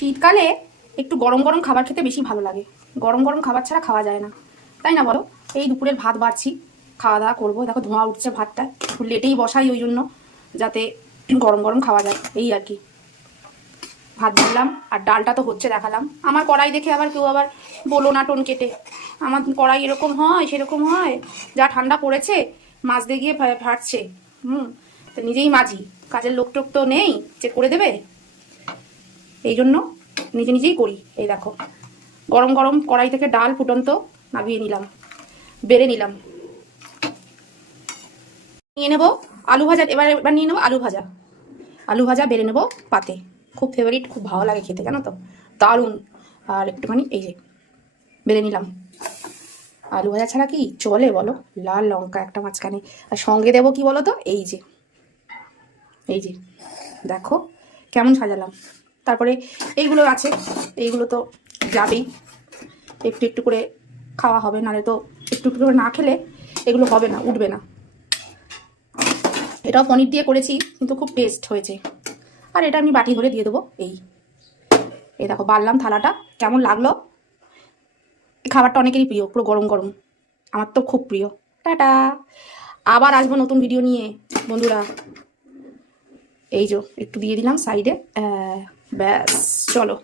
শীতকালে একটু গরম গরম খাবার খেতে বেশি ভালো লাগে। গরম গরম খাবার ছাড়া খাওয়া যায় না, তাই না বলো? এই দুপুরের ভাত বাড়ছি, খাওয়া দাওয়া করবো। দেখো ধোঁয়া উঠছে, ভাতটা একটু লেটেই বসাই ওই জন্য, যাতে গরম গরম খাওয়া যায়, এই আর কি। ভাত দিলাম আর ডালটা তো হচ্ছে দেখালাম। আমার কড়াই দেখে আবার কেউ আবার বলো না টোন কেটে, আমার কড়াই এরকম হয় সেরকম হয়, যা ঠান্ডা পড়েছে মাজতে গিয়ে ফাটছে। তো নিজেই মাজি, কাজের লোক টোক তো নেই যে করে দেবে, এই জন্য নিজে নিজেই করি। এই দেখো গরম গরম কড়াই থেকে ডাল ফুটন্ত নামিয়ে নিলাম, বেড়ে নিলাম। নিয়ে নেবো আলু ভাজা, এবার নিয়ে নেবো আলু ভাজা। আলু ভাজা বেড়ে নেবো পাতে, খুব ফেভারিট, খুব ভালো লাগে খেতে, জানো তো, দারুণ। আর একটুখানি এই যে বেড়ে নিলাম। আলু ভাজা ছাড়া কি চলে বলো? লাল লঙ্কা একটা মাঝখানে, আর সঙ্গে দেবো কি বলো তো, এই যে এই যে দেখো কেমন সাজালাম। তারপরে এইগুলো আছে, এইগুলো তো যাবেই, একটু একটু করে খাওয়া হবে, নাহলে তো একটু একটু করে না খেলে এগুলো হবে না, উঠবে না। এটাও পনির দিয়ে করেছি, কিন্তু খুব টেস্ট হয়েছে। আর এটা আমি বাটি ধরে দিয়ে দেবো। এই দেখো বাড়লাম থালাটা, কেমন লাগলো? খাবারটা অনেকেরই প্রিয়, পুরো গরম গরম, আমার তো খুব প্রিয়। টাটা, আবার আসবো নতুন ভিডিও নিয়ে বন্ধুরা। এই যে একটু দিয়ে দিলাম সাইডে, ব্যাস চলো।